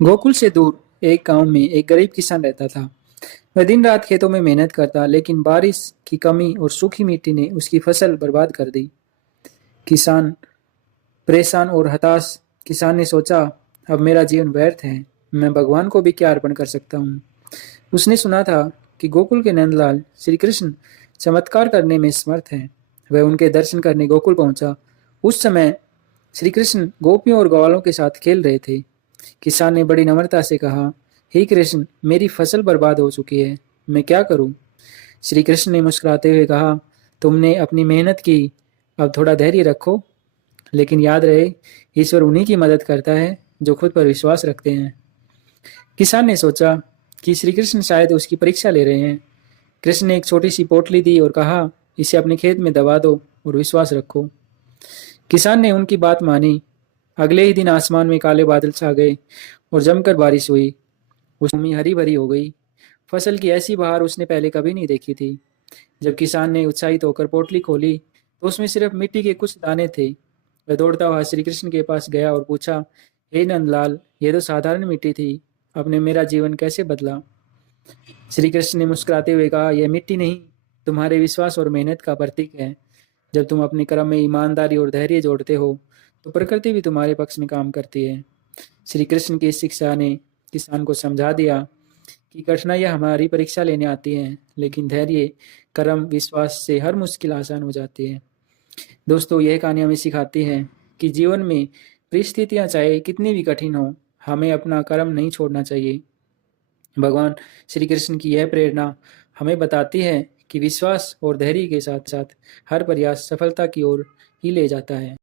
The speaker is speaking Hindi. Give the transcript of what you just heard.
गोकुल से दूर एक गांव में एक गरीब किसान रहता था। वह दिन रात खेतों में मेहनत करता, लेकिन बारिश की कमी और सूखी मिट्टी ने उसकी फसल बर्बाद कर दी। किसान परेशान और हताश। किसान ने सोचा, अब मेरा जीवन व्यर्थ है। मैं भगवान को भी क्या अर्पण कर सकता हूँ। उसने सुना था कि गोकुल के नंदलाल श्री कृष्ण चमत्कार करने में समर्थ हैं। वह उनके दर्शन करने गोकुल पहुंचा। उस समय श्री कृष्ण गोपियों और ग्वालों के साथ खेल रहे थे। किसान ने बड़ी नम्रता से कहा, हे कृष्ण, मेरी फसल बर्बाद हो चुकी है, मैं क्या करूं? श्री कृष्ण ने मुस्कुराते हुए कहा, तुमने अपनी मेहनत की, अब थोड़ा धैर्य रखो, लेकिन याद रहे, ईश्वर उन्हीं की मदद करता है जो खुद पर विश्वास रखते हैं। किसान ने सोचा कि श्री कृष्ण शायद उसकी परीक्षा ले रहे हैं। कृष्ण ने एक छोटी सी पोटली दी और कहा, इसे अपने खेत में दबा दो और विश्वास रखो। किसान ने उनकी बात मानी। अगले ही दिन आसमान में काले बादल छा गए और जमकर बारिश हुई। उस भूमि हरी भरी हो गई। फसल की ऐसी बहार उसने पहले कभी नहीं देखी थी। जब किसान ने उत्साहित होकर पोटली खोली तो उसमें सिर्फ मिट्टी के कुछ दाने थे। वह दौड़ता हुआ श्री कृष्ण के पास गया और पूछा, हे नंदलाल, यह तो साधारण मिट्टी थी, आपने मेरा जीवन कैसे बदला? श्री कृष्ण ने मुस्कुराते हुए कहा, यह मिट्टी नहीं, तुम्हारे विश्वास और मेहनत का प्रतीक है। जब तुम अपने कर्म में ईमानदारी और धैर्य जोड़ते हो तो प्रकृति भी तुम्हारे पक्ष में काम करती है। श्री कृष्ण की इस शिक्षा ने किसान को समझा दिया कि कठिनाइयाँ हमारी परीक्षा लेने आती हैं, लेकिन धैर्य, कर्म, विश्वास से हर मुश्किल आसान हो जाती है। दोस्तों, यह कहानी हमें सिखाती है कि जीवन में परिस्थितियाँ चाहे कितनी भी कठिन हो, हमें अपना कर्म नहीं छोड़ना चाहिए। भगवान श्री कृष्ण की यह प्रेरणा हमें बताती है कि विश्वास और धैर्य के साथ साथ हर प्रयास सफलता की ओर ही ले जाता है।